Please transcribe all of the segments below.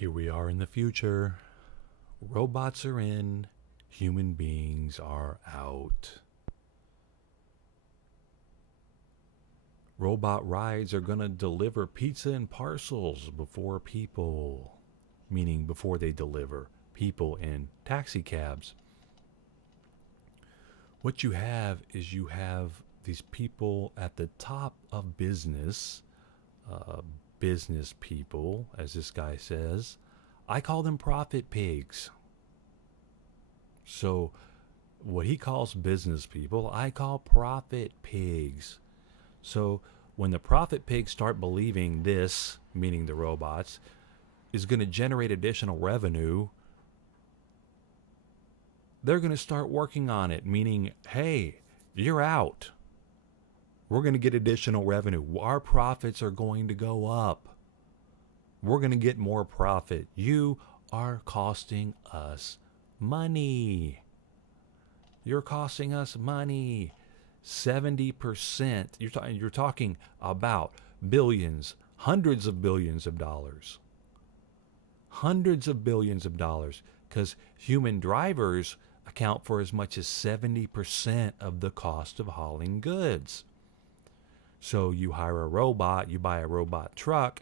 Here we are in the future. Robots are in, human beings are out. Robot rides are going to deliver pizza and parcels before people, meaning before they deliver people in taxi cabs. What you have is you have these people at the top of business, business people, as this guy says. I call them profit pigs. So what he calls business people, I call profit pigs. So when the profit pigs start believing this, meaning the robots, is going to generate additional revenue, they're going to start working on it, meaning, hey, you're out. We're going to get additional revenue. Our profits are going to go up. We're going to get more profit. You are costing us money. You're costing us money. 70%. You're talking about billions, hundreds of billions of dollars. Hundreds of billions of dollars. Because human drivers account for as much as 70% of the cost of hauling goods. So you hire a robot, you buy a robot truck,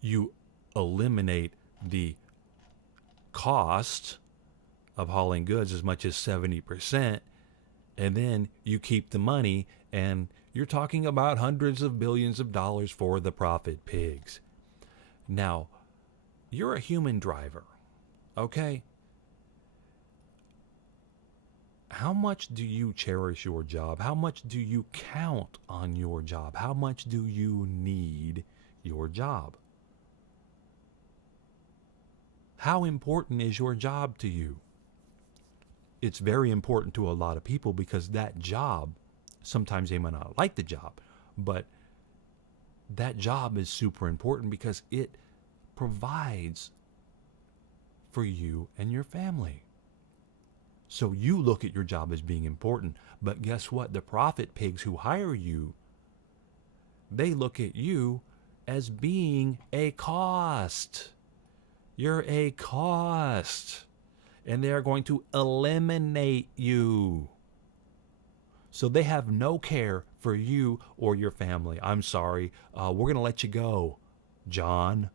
you eliminate the cost of hauling goods as much as 70%, and then you keep the money, and you're talking about hundreds of billions of dollars for the profit pigs. Now, you're a human driver, okay? How much do you cherish your job? How much do you count on your job? How much do you need your job? How important is your job to you? It's very important to a lot of people because that job, sometimes they might not like the job, but that job is super important because it provides for you and your family. So you look at your job as being important, but guess what? The profit pigs who hire you, they look at you as being a cost. You're a cost. And they are going to eliminate you. So they have no care for you or your family. I'm sorry, we're going to let you go, John.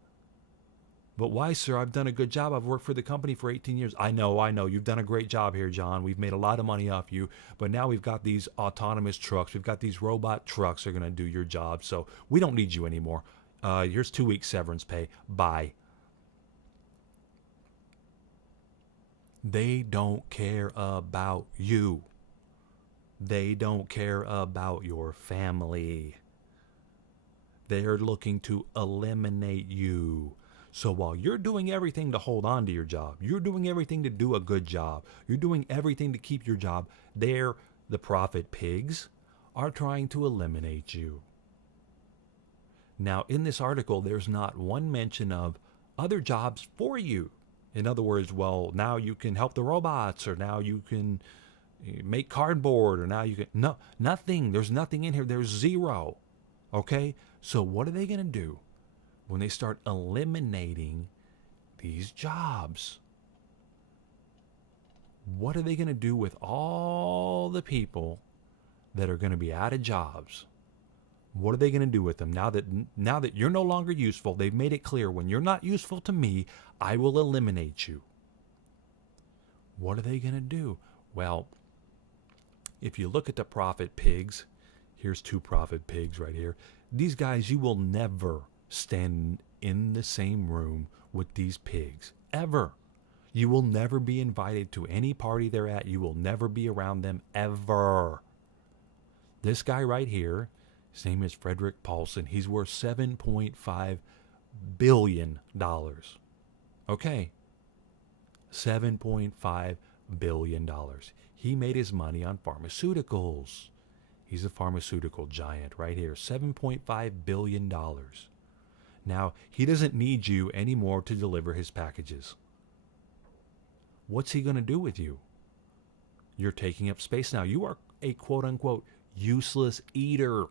But why, sir? I've done a good job. I've worked for the company for 18 years. I know. You've done a great job here, John. We've made a lot of money off you. But now we've got these autonomous trucks. We've got these robot trucks that are going to do your job. So we don't need you anymore. Here's 2 weeks severance pay. Bye. They don't care about you. They don't care about your family. They're looking to eliminate you. So while you're doing everything to hold on to your job, you're doing everything to do a good job, you're doing everything to keep your job, the profit pigs are trying to eliminate you. Now, in this article, there's not one mention of other jobs for you. In other words, well, now you can help the robots, or now you can make cardboard, or now you can... No, nothing. There's nothing in here. There's zero. Okay? So what are they going to do when they start eliminating these jobs? What are they going to do with all the people that are going to be out of jobs? What are they going to do with them now that you're no longer useful? They've made it clear, when you're not useful to me, I will eliminate you. What are they going to do? Well, if you look at the profit pigs, here's 2 profit pigs right here. These guys, you will never stand in the same room with these pigs, ever. You will never be invited to any party they're at. You will never be around them, ever. This guy right here, his name is Frederick Paulson. He's worth $7.5 billion. Okay. $7.5 billion. He made his money on pharmaceuticals. He's a pharmaceutical giant right here. $7.5 billion. Now, he doesn't need you anymore to deliver his packages. What's he going to do with you? You're taking up space now. You are a quote-unquote useless eater.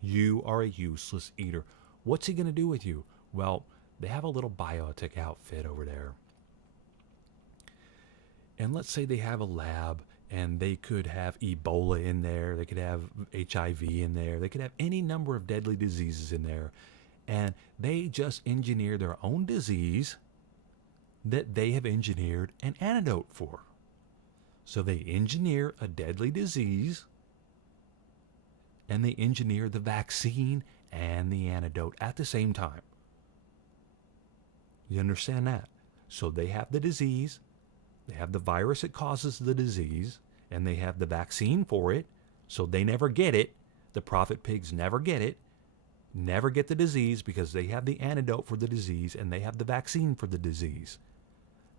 You are a useless eater. What's he going to do with you? Well, they have a little biotech outfit over there. And let's say they have a lab and they could have Ebola in there, they could have HIV in there, they could have any number of deadly diseases in there. And they just engineer their own disease that they have engineered an antidote for. So they engineer a deadly disease and they engineer the vaccine and the antidote at the same time. You understand that? So they have the disease, they have the virus that causes the disease, and they have the vaccine for it, so they never get it. The prophet pigs never get it, never get the disease, because they have the antidote for the disease and they have the vaccine for the disease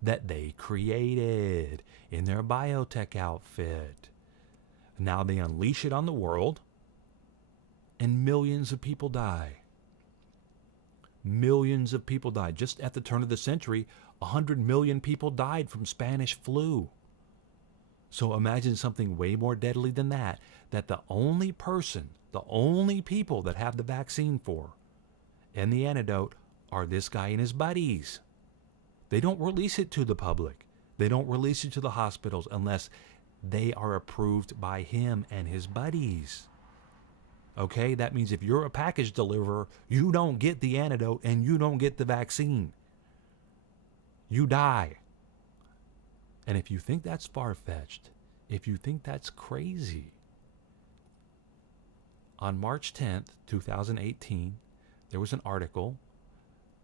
that they created in their biotech outfit. Now they unleash it on the world, and millions of people die. Millions of people died. Just at the turn of the century, 100 million people died from Spanish flu. So imagine something way more deadly than that, that the only people that have the vaccine for and the antidote are this guy and his buddies. They don't release it to the public. They don't release it to the hospitals unless they are approved by him and his buddies. Okay, that means if you're a package deliverer, you don't get the antidote and you don't get the vaccine. You die. And if you think that's far-fetched, if you think that's crazy, on March 10th, 2018, there was an article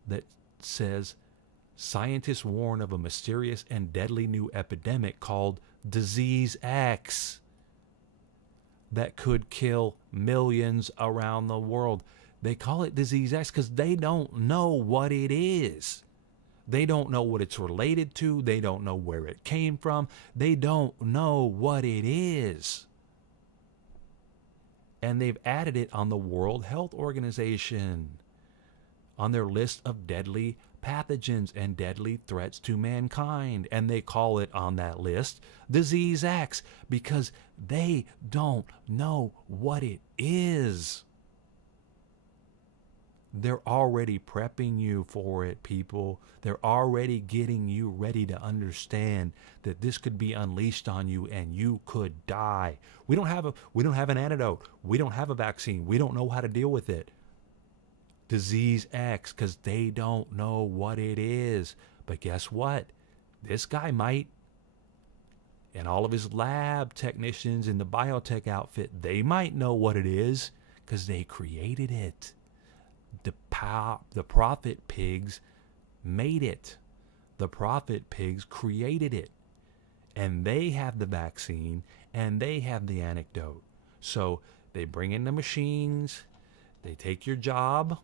that says scientists warn of a mysterious and deadly new epidemic called Disease X that could kill millions around the world. They call it Disease X because they don't know what it is. They don't know what it's related to. They don't know where it came from. They don't know what it is. And they've added it on the World Health Organization, on their list of deadly pathogens and deadly threats to mankind. And they call it on that list Disease X because they don't know what it is. They're already prepping you for it, people. They're already getting you ready to understand that this could be unleashed on you and you could die. We don't have an antidote. We don't have a vaccine. We don't know how to deal with it. Disease X, because they don't know what it is. But guess what? This guy might. And all of his lab technicians in the biotech outfit, they might know what it is because they created it. The prophet pigs made it. The prophet pigs created it. And they have the vaccine and they have the antidote. So they bring in the machines, they take your job,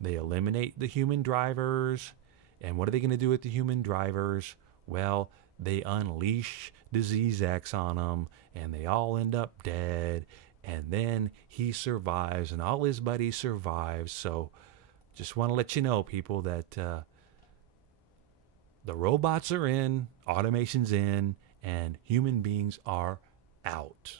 they eliminate the human drivers. And what are they going to do with the human drivers? Well, they unleash Disease X on them and they all end up dead. And then he survives and all his buddies survive. So just want to let you know, people, that the robots are in, automation's in, and human beings are out.